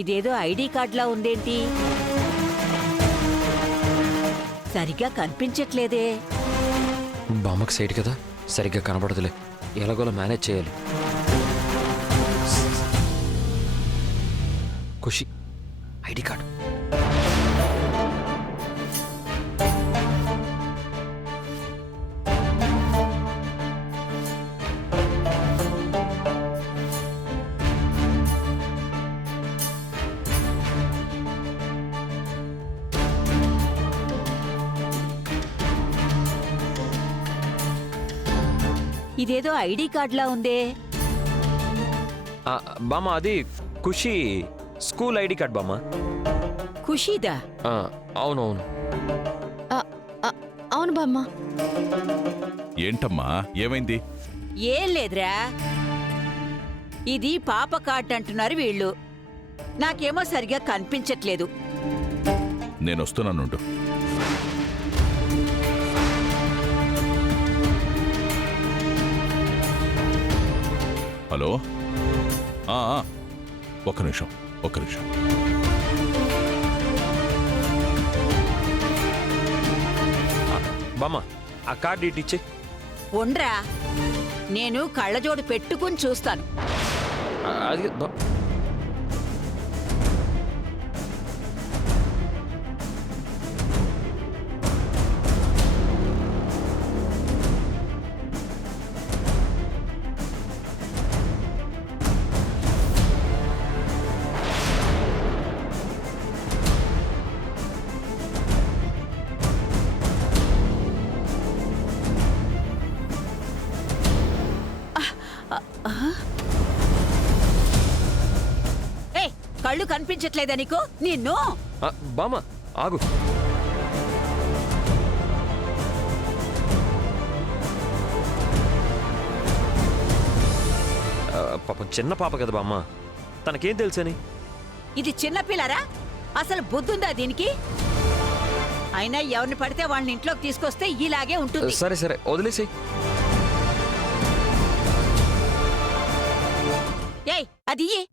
ఇదేదో ఐడి కార్డులా ఉందేంటి? సరిగ్గా కనిపించట్లేదే. బామ్మకి సైట్ కదా, సరిగ్గా కనబడదులే. ఎలాగోలా మేనేజ్ చేయాలి. ఖుషి ఐడి కార్డు. ఇదేదో ఐడి కార్డులా ఉందే. బామ్మ అది ఖుషి స్కూల్ ఐడి కార్డ్ బామ్మ. ఖుషీదా? అవునవును. అవును బామ్మ. ఏంటమ్మా ఏమైంది? ఏం లేదురా, ఇది పాప కార్డు అంటున్నారు వీళ్ళు. నాకేమో సరిగ్గా కనిపించట్లేదు. నేను వస్తున్నానుండు. హలో, ఒక్క నిమిషం. బామ్మ ఆ కార్డు ఇటు ఇచ్చే. ఉండ్రా, నేను కళ్ళజోడు పెట్టుకుని చూస్తాను. అది ఏ, కళ్ళు కనిపించట్లేదా నీకు? నిన్ను బామ్మ ఆగు. పాపం చిన్న పాప కదా బామ్మ, తనకేం తెలుసని. ఇది చిన్నపిల్లరా? అసలు బుద్ధుందా దీనికి? అయినా ఎవరిని పడితే వాళ్ళని ఇంట్లోకి తీసుకొస్తే ఇలాగే ఉంటుంది. సరే సరే వదిలేసి. ఏయ్, అది ఇయ్యి.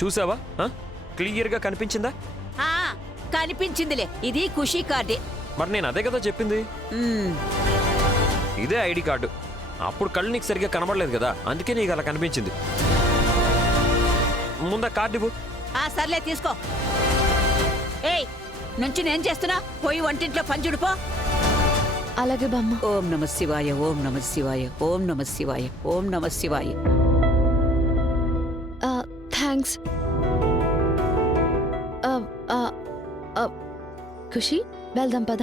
చూసావా, క్లియర్గా కనిపించిందా? ఆ, కనిపించిందిలే. ఇది ఖుషీ కార్డే. మరి నేను అదే కదా చెప్పింది. ఇదే ఐడి కార్డు. అప్పుడు కళ్ళు నీకు సరిగ్గా కనబడలేదు కదా, అందుకే నీకు అలా కనిపించింది. ముందా కార్డు ఇవ్వు. సర్లే తీసుకో. ఏయ్, నుంచి నేను చేస్తున్నా, పోయి వంటింట్లో పంచుడుపో. అలాగే బామ్మ. ఓం నమ శివాయ, ఓం నమ శివాయ, ఓం నమ శివాయ, ఓం నమ శివాయ. థ్యాంక్స్. ఖుషి, వెళ్దాం పద.